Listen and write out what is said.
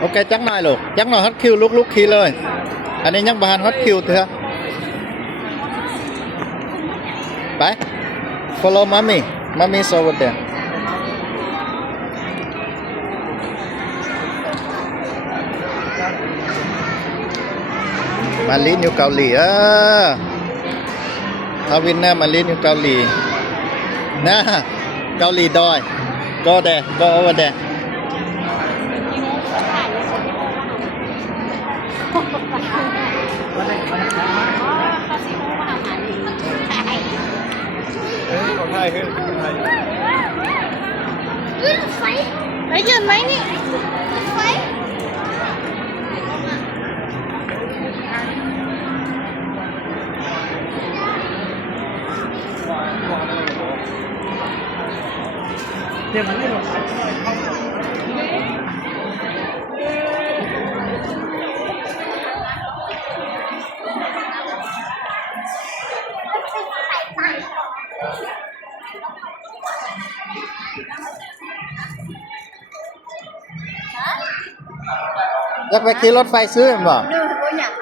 โอเคจักหน่อยลูกจักหน่อยฮอตคิวลุกขี่เลยอันนี้ยังบานฮอตคิวเถอะไป follow mommy over there มาลีนิวเกาหลีทวินเนอร์มาลีนิวเกาหลีนะเกาหลีดอย go there go over there ของไทยคือไทย ไฟไปยืนไหมนี่ไฟเดี๋ยวมันไม่หลงอยากไปขี่รถไฟซื้อมั้ยบ่ เนื้อโบอยาก